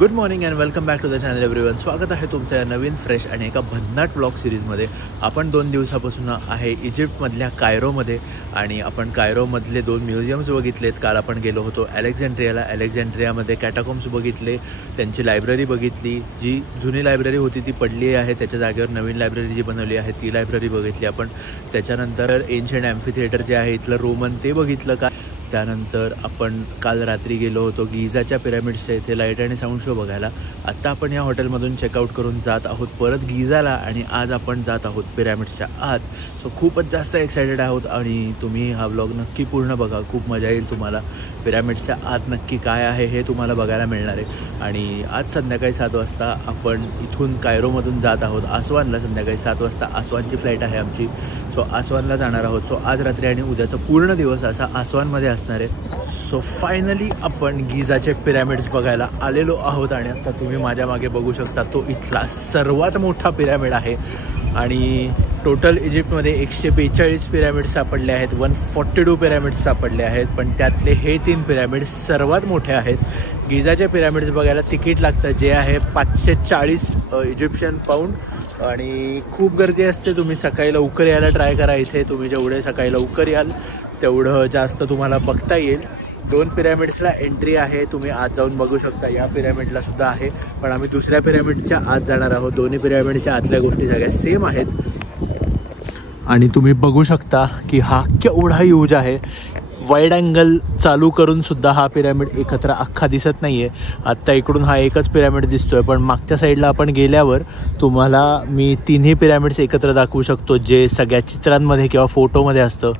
Good morning and welcome back to the channel everyone. स्वागत आहे तुमचं या नवीन फ्रेश आणि एका भन्नाट ब्लॉग सिरीजमध्ये. आपण 2 दिवसापासून आहे इजिप्तमधल्या कायरोमध्ये आणि आपण कायरोमधले 2 म्युझियम्स बघितलेत. काल आपण गेलो होतो अलेक्झांड्रियाला. अलेक्झांड्रियामध्ये कॅटाकॉम्स बघितले, त्यांची लायब्ररी बघितली. जी जुनी लायब्ररी होती ती पडली आहे, त्याच्या जागेवर नवीन लायब्ररी जी बनवली आहे ती लायब्ररी बघितली आपण. त्याच्यानंतर एन्शियंट ॲम्फी थिएटर जे आहे इथलं रोमन ते बघितलं का. त्यानंतर आपण काल रात्री गेलो होतो गिझाच्या पिरॅमिड्सच्या इथे लाईट आणि साऊंड शो बघायला. आत्ता आपण या हॉटेलमधून चेकआउट करून जात आहोत परत गिझाला आणि आज आपण जात आहोत पिरॅमिड्सच्या आत. सो खूपच जास्त एक्सायटेड आहोत आणि तुम्ही हा व्लॉग नक्की पूर्ण बघा, खूप मजा येईल तुम्हाला. पिरॅमिड्सच्या आत नक्की काय आहे हे तुम्हाला बघायला मिळणार आहे. आणि आज संध्याकाळी 7 वाजता आपण इथून कायरोमधून जात आहोत आसवानला. संध्याकाळी 7 वाजता आसवानची फ्लाईट आहे आमची. सो आसवानला जाणार आहोत. सो आज रात्री आणि उद्याचा पूर्ण दिवस असा आसवानमध्ये असणार आहे. सो फायनली आपण गिझाचे पिरॅमिड्स बघायला आलेलो आहोत आणि आता तुम्ही माझ्या मागे बघू शकता तो इथला सर्वात मोठा पिरॅमिड आहे. आणि टोटल इजिप्तमध्ये 142 पिरॅमिड्स सापडले आहेत, 142 पिरॅमिड्स सापडले आहेत, पण त्यातले हे 3 पिरॅमिड्स सर्वात मोठे आहेत. गिझाचे पिरॅमिड्स बघायला तिकीट लागतं जे आहे 540 इजिप्शियन पाऊंड आणि खूप गर्दी असते. तुम्ही सकाळी लवकर यायला ट्राय करा इथे. तुम्ही जेवढे सकाळी लवकर याल तेवढं जास्त तुम्हाला बघता येईल. 2 पिरॅमिड्सला एंट्री आहे, तुम्ही आत जाऊन बघू शकता. या पिरॅमिडला सुद्धा आहे, पण आम्ही दुसऱ्या पिरॅमिडच्या आत जाणार आहोत. दोन्ही पिरॅमिडच्या आतल्या गोष्टी सगळ्या सेम आहेत. आणि तुम्ही बघू शकता की हा केवढा यूज आहे. वाईड अँगल चालू करून सुद्धा हा पिरॅमिड एकत्र अख्खा दिसत नाही आहे. आत्ता इकडून हा एकच पिरॅमिड दिसतोय, पण मागच्या साईडला आपण गेल्यावर तुम्हाला मी 3ही पिरॅमिड्स एकत्र दाखवू शकतो जे सगळ्या चित्रांमध्ये किंवा फोटोमध्ये असतं.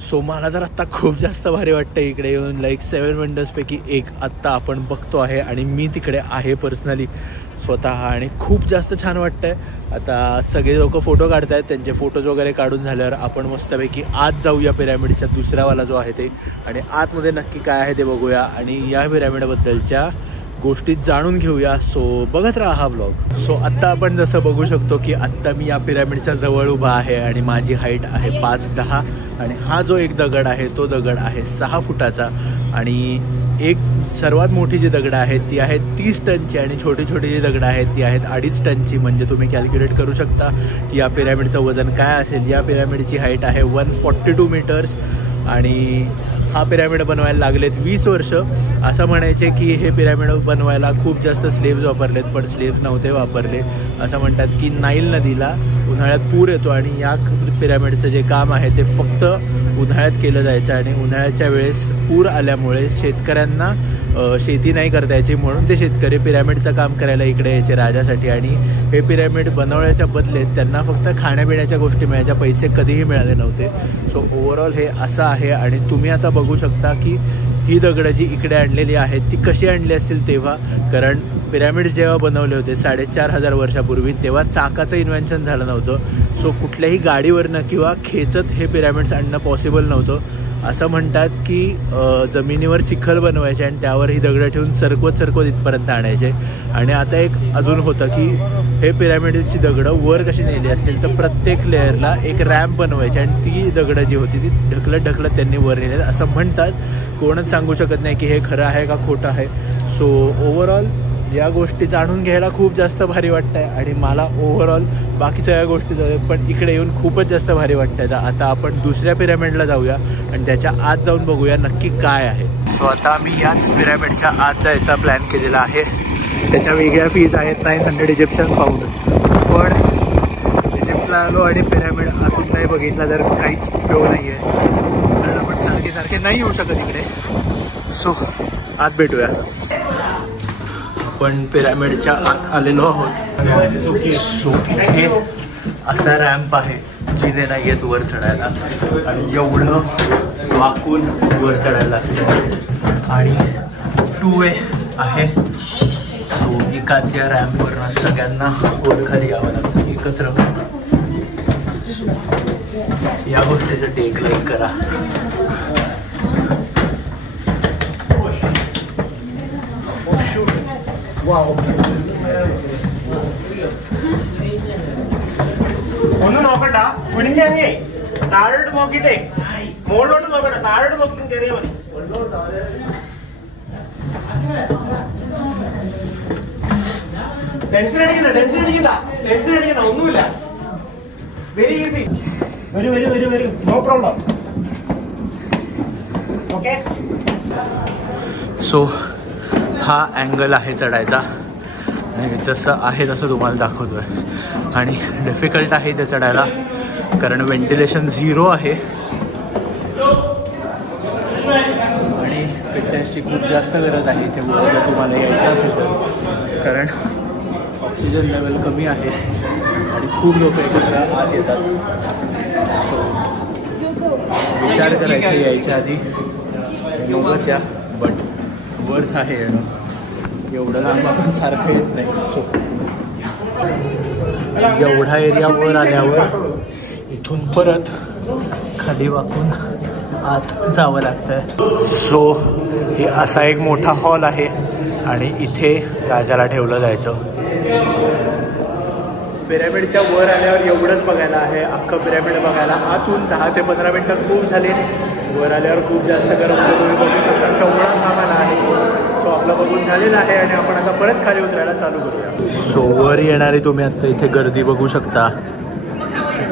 सो मला तर आत्ता खूप जास्त भारी वाटतं इकडे येऊन. लाईक 7 वंडर्सपैकी एक आत्ता आपण बघतो आहे आणि मी तिकडे आहे पर्सनली स्वतः आणि खूप जास्त छान वाटतंय. आता सगळे लोक फोटो काढत आहेत, त्यांचे फोटोज वगैरे काढून झाल्यावर आपण मस्तपैकी आत जाऊया पिरॅमिडच्या दुसऱ्यावाला जो आहे ते, आणि आतमध्ये नक्की काय आहे ते बघूया आणि या पिरॅमिडबद्दलच्या गोष्टी जाणून घेऊया. सो बघत राहा हा व्लॉग. सो आत्ता आपण जसं बघू शकतो की आत्ता मी या पिरॅमिडच्या जवळ उभा आहे आणि माझी हाईट आहे 5'10" आणि हा जो एक दगड आहे तो दगड आहे 6 फुटाचा आणि एक सर्वात मोठी जी दगडं आहेत ती आहेत 30 टनची आणि छोटी छोटी जी दगडं आहेत ती आहेत 2.5 टनची. म्हणजे तुम्ही कॅल्क्युलेट करू शकता की या पिरॅमिडचं वजन काय असेल. या पिरॅमिडची हाईट आहे 142 मीटर्स आणि हा पिरॅमिड बनवायला लागलेत 20 वर्ष. असं म्हणायचे की हे पिरॅमिड बनवायला खूप जास्त स्लेव्ज वापरलेत, पण स्लेव्ज नव्हते वापरले. असं म्हणतात की नाईल नदीला उन्हाळ्यात पूर येतो आणि या पिरॅमिडचं जे काम आहे ते फक्त उन्हाळ्यात केलं जायचं आणि उन्हाळ्याच्या वेळेस पूर आल्यामुळे शेतकऱ्यांना शेती नाही करता यायची, म्हणून ते शेतकरी पिरॅमिडचं काम करायला इकडे यायचे राजासाठी. आणि हे पिरॅमिड बनवण्याच्या बदलेत त्यांना फक्त खाण्यापिण्याच्या गोष्टी मिळायच्या, पैसे कधीही मिळाले नव्हते. सो ओव्हरऑल हे असं आहे. आणि तुम्ही आता बघू शकता की ही दगडं जी इकडे आणलेली आहेत ती कशी आणली असतील तेव्हा, कारण पिरॅमिड जेव्हा बनवले होते 4,500 वर्षापूर्वी तेव्हा चाकाचं इन्व्हेन्शन झालं नव्हतं. सो कुठल्याही गाडीवरनं किंवा खेचत हे पिरॅमिड्स आणणं पॉसिबल नव्हतं. असं म्हणतात की जमिनीवर चिखल बनवायचे आणि त्यावर ही दगडं ठेवून सरकवत इथपर्यंत आणायचे. आणि आता एक अजून होतं की हे पिरॅमिडची दगडं वर कशी नेली असतील तर प्रत्येक लेअरला एक रॅम्प बनवायची आणि ती दगडं जी होती ती ढकलत त्यांनी वर नेले असं म्हणतात. कोणच सांगू शकत नाही की हे खरं आहे का खोटं आहे. सो ओव्हरऑल या गोष्टी जाणून घ्यायला खूप जास्त भारी वाटतं आहे आणि मला ओव्हरऑल बाकी सगळ्या गोष्टी जाऊयात पण इकडे येऊन खूपच जास्त भारी वाटतं आहे. आता आपण दुसऱ्या पिरॅमिडला जाऊया आणि त्याच्या आत जाऊन बघूया नक्की काय आहे. सो आता आम्ही याच पिरॅमिडच्या आत जायचा प्लॅन केलेला आहे. त्याच्या वेगळ्या फीज आहेत 900 इजिप्शियन पाऊंड. पण इजिप्तला आलो आणि पिरॅमिड आतून नाही बघितला तर काहीच उपयोग नाही आहे, कारण आपण सारखे नाही येऊ शकत इकडे. सो आत भेटूया. आपण पिरॅमिडच्या आत आलेलो आहोत. सो इथे असा रॅम्प आहे जिने नाही येत वर चढायला आणि एवढं वाकून वर चढायला लागतं आणि 2 वे आहे. सो एकाच या रॅम्पवरनं सगळ्यांना वर खाली यावं लागतं एकत्र. या गोष्टीसाठी एक लाईक करा. ഒന്ന് നോക്കണ്ട, കുനിഞ്ഞേ താഴോട്ട് നോക്കിട്ടേ മുകളിലോട്ട് നോക്കണ്ട, താഴോട്ട് നോക്കി കയറിയാൽ മതി. ടെൻഷൻ അടിക്കണ്ട ഒന്നുമില്ല. Very easy. വരൂ. No problem. ओके. सो हा अँगल आहे चढायचा आणि जसं आहे तसं तुम्हाला दाखवतोय. आणि डिफिकल्ट आहे ते चढायला कारण व्हेंटिलेशन 0 आहे आणि फिटनेसची खूप जास्त गरज आहे इथे जर तुम्हाला यायचं असेल तर. कारण ऑक्सिजन लेवल कमी आहे आणि खूप लोक एकत्र आत येतात. सो विचार करायचा यायच्या आधी योगच या, बट वर्थ आहे येणं. एवढं लांब आपण सारखं येत नाही. सो एवढा एरिया वर आल्यावर इथून परत खाली वाकून आत जावं लागतंय. सो हे असा एक मोठा हॉल आहे आणि इथे राजाला ठेवलं जायचं. पिरॅमिडच्या वर आल्यावर एवढंच बघायला आहे. अख्खं पिरॅमिड बघायला आतून 10 ते 15 मिनटं खूप झाले. वर आल्यावर खूप जास्त गरम होतं. तुम्ही बघू शकता केवढा थांबायला आहे. सो आपलं बघून झालेलं आहे आणि आपण आता परत खाली उतरायला चालू करूया. सो वर येणारी तुम्ही आता इथे गर्दी बघू शकता.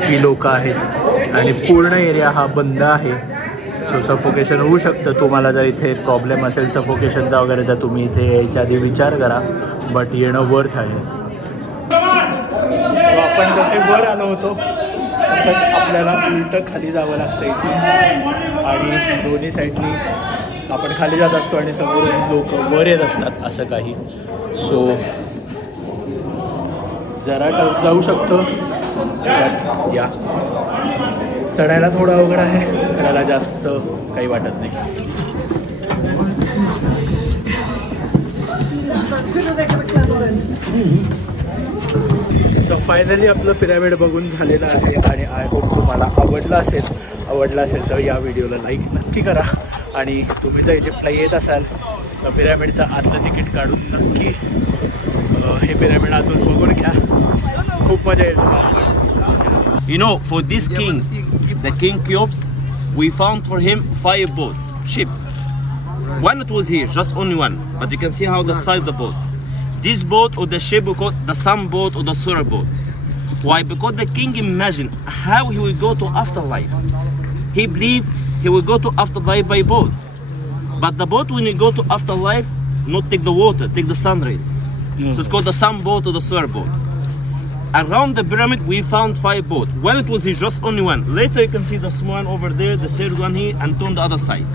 किती लोक आहेत आणि पूर्ण एरिया हा बंद आहे. सो सफोकेशन होऊ शकतं. तुम्हाला जर इथे प्रॉब्लेम असेल सफोकेशनचा वगैरे तर तुम्ही इथे यायच्या आधी विचार करा. बट येणं वर्थ आहे. आपण जसे वर आलो होतो तसंच आपल्याला उलटं खाली जावं लागतं इथून आणि दोन्ही साईडनी आपण खाली जात असतो आणि समोर लोक वर येत असतात असं काही. सो जरा टफ जाऊ शकतो. या चढायला थोडं अवघड आहे. चढायला जास्त काही वाटत नाही. सो फायनली आपलं पिरॅमिड बघून झालेलं आहे आणि आय होप तुम्हाला आवडलं असेल तर या व्हिडिओला लाईक नक्की करा. आणि तुम्ही जर इजिप्तला येत असाल तर पिरॅमिडचं आतलं तिकीट काढून नक्की हे पिरॅमिड आतून बघून घ्या. खूप मजा येईल. You know, for this king, the King Cheops, we found for him 5 ship. One it was here, just only one, but you can see how the size of the boat. This boat or the ship we call the sun boat or the solar boat. Why? Because the king imagined how he will go to afterlife. He believed he will go to afterlife by boat. But the boat, when you go to afterlife, not take the water, take the sun rays. So it's called the sun boat or the solar boat. Around the pyramid we found 5 boats. One it was here, just only one. Later you can see the small one over there, the third one here, and two on the other side.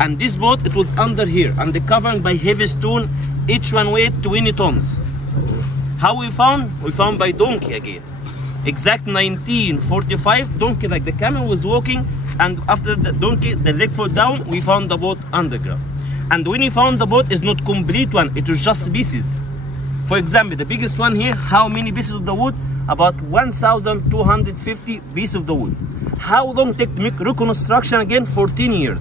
And this boat, it was under here, and the covering by heavy stone, each one weighed 20 tons. How we found? We found by donkey again. Exact 1945, donkey like the camel was walking, and after the donkey, the leg fell down, we found the boat underground. And when we found the boat, it's not complete one, it was just pieces. For example, the biggest one here, how many pieces of the wood? About 1,250 pieces of the wood. How long take to make reconstruction again? 14 years.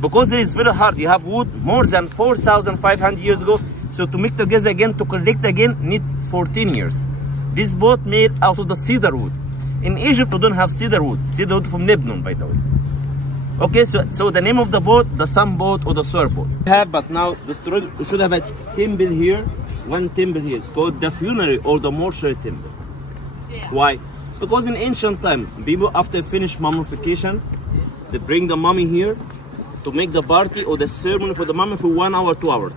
Because it is very hard. You have wood more than 4,500 years ago. So to make together again, to collect again, need 14 years. This boat made out of the cedar wood. In Egypt, we don't have cedar wood. Cedar wood from Lebanon, by the way. Okay, so the name of the boat, the sun boat or the solar boat. But now, we should have a temple here. One temple here. It's called the funerary or the mortuary temple. Why? Because in ancient time, people after finish mummification, they bring the mummy here to make the party or the ceremony for the mummy for 1 hour, 2 hours.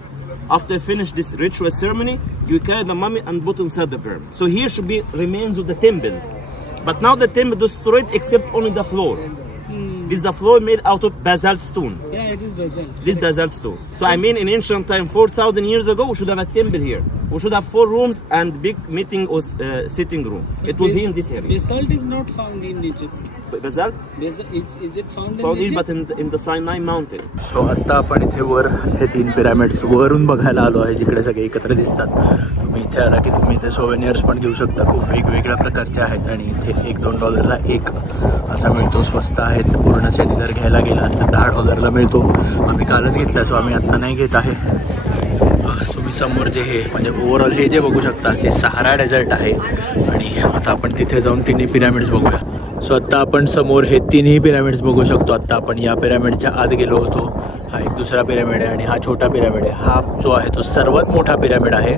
After finish this ritual ceremony, you carry the mummy and put inside the pyramid. So here should be remains of the temple. But now the temple destroyed except only the floor. This is the floor made out of basalt stone. Yeah, it is basalt. This basalt stone. So I mean in ancient time, 4,000 years ago, we should have a temple here. We should have 4 rooms and big meeting or sitting room. It was here in this area. Basalt is not found in Egypt. Basalt? Is it found Found in here, Egypt? but in the Sinai mountain. So आत्ता आपण इथे वर हे 3 pyramids वरून बघायला आलो आहे जिकडे सगळे एकत्र दिसतात. तुम्ही इथे आला की तुम्ही इथे सोवेनियर्स पण घेऊ शकता. खूप वेगवेगळ्या प्रकारचे आहेत आणि इथे $1-2 एक असा मिळतो. स्वस्त आहेत. पूर्ण सेट जर घ्यायला गेला तर $10 मिळतो. आम्ही कालच घेतला. सो आम्ही आत्ता नाही घेत आहे. तुम्ही समोर जे हे म्हणजे ओव्हरऑल हे जे बघू शकता ते सहारा डेझर्ट आहे आणि आता आपण तिथे जाऊन 3 पिरॅमिड्स बघूया. सो आत्ता आपण समोर हे 3 पिरॅमिड्स बघू शकतो. आत्ता आपण या पिरॅमिडच्या आत गेलो होतो. हा एक दुसरा पिरॅमिड आहे आणि हा छोटा पिरॅमिड आहे. हा जो आहे तो सर्वात मोठा पिरॅमिड आहे.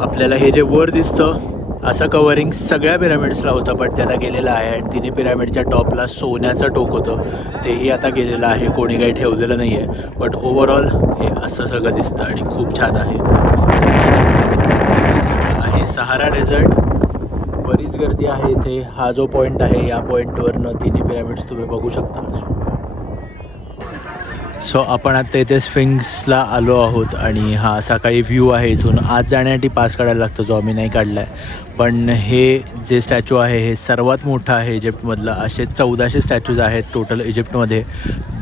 आपल्याला हे जे वर दिसतं असं कवरिंग सगळ्या पिरामिड्सला होतं, पण ते आता गेलेलं आहे. आणि तिन्ही पिरामिडच्या टॉपला सोन्याचं टोक होतं, तेही आता गेलेलं आहे, कोणी काही ठेवलेलं नाही आहे. बट ओव्हरऑल हे असं सगळं दिसतं आणि खूप छान आहे. सगळं आहे सहारा डेझर्ट. बरीच गर्दी आहे इथे. हा जो पॉईंट आहे या पॉईंटवरनं तिन्ही पिरामिड्स तुम्ही बघू शकता. सो आपण आता इथे स्फिंक्सला आलो आहोत आणि हा असा काही व्ह्यू आहे. इथून आत जाण्यासाठी पास काढायला लागतो, जो आम्ही नाही काढला आहे. पण हे जे स्टॅच्यू आहे हे सर्वात मोठं आहे इजिप्तमधलं. असे 1400 स्टॅच्यूज आहेत टोटल इजिप्तमध्ये,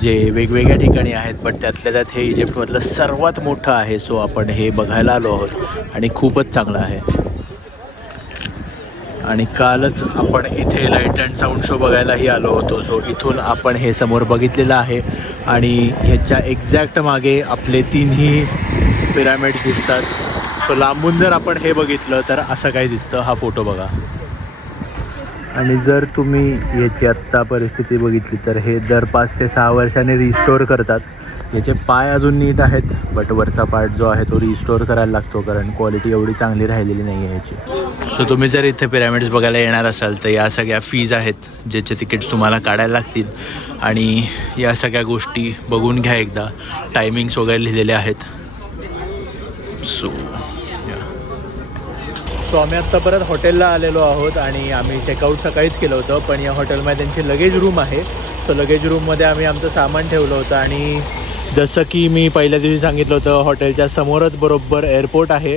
जे वेगवेगळ्या ठिकाणी आहेत, पण त्यातल्या त्यात हे इजिप्तमधलं सर्वात मोठं आहे. सो आपण हे बघायला आलो आहोत आणि खूपच चांगलं आहे. आणि कालच आपण इथे लाईट अँड साऊंड शो बघायलाही आलो होतो. सो इथून आपण हे समोर बघितलेलं आहे आणि ह्याच्या एक्झॅक्ट मागे आपले तिन्ही पिरामिड्स दिसतात. सो लांबून जर आपण हे बघितलं तर असं काही दिसतं. हा फोटो बघा. आणि जर तुम्ही याची आत्ता परिस्थिती बघितली तर हे दर 5 ते 6 वर्षांनी रिस्टोअर करतात. याचे पाय अजून नीट आहेत, बट वरचा पार्ट जो आहे तो रिस्टोअर करायला लागतो, कारण क्वालिटी एवढी चांगली राहिलेली नाही आहे याची. सो तुम्ही जर इथे पिरामिड्स बघायला येणार असाल तर या सगळ्या फीज आहेत, ज्याचे तिकीट्स तुम्हाला काढायला लागतील. आणि या सगळ्या गोष्टी बघून घ्या एकदा. टायमिंग्स वगैरे लिहिलेले आहेत. सो आम्ही आत्ता परत हॉटेलला आलेलो आहोत आणि आम्ही चेकआउट सकाळीच केलं होतं. पण या हॉटेलमध्ये त्यांची लगेज रूम आहे. सो लगेज रूममध्ये आम्ही आमचं सामान ठेवलं होतं. आणि जसं की मी पहिल्या दिवशी सांगितलं होतं, हॉटेलच्या समोरच बरोबर एअरपोर्ट आहे.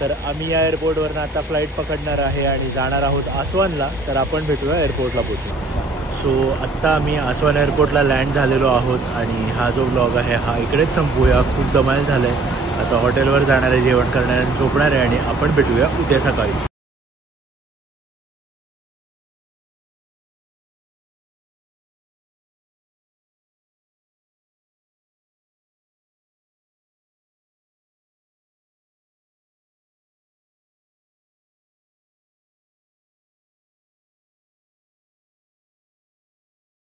तर आम्ही या एअरपोर्टवरनं आता फ्लाईट पकडणार आहे आणि जाणार आहोत आसवानला. तर आपण भेटूया एअरपोर्टला पोचू. सो आत्ता आम्ही आसवान एअरपोर्टला लँड झालेलो आहोत आणि हा जो ब्लॉग आहे हा इकडेच संपवूया. खूप दमायल झालं आहे. आता हॉटेलवर जाणार आहे, जेवण करणार आहे, झोपणार आहे आणि आपण भेटूया उद्या सकाळी.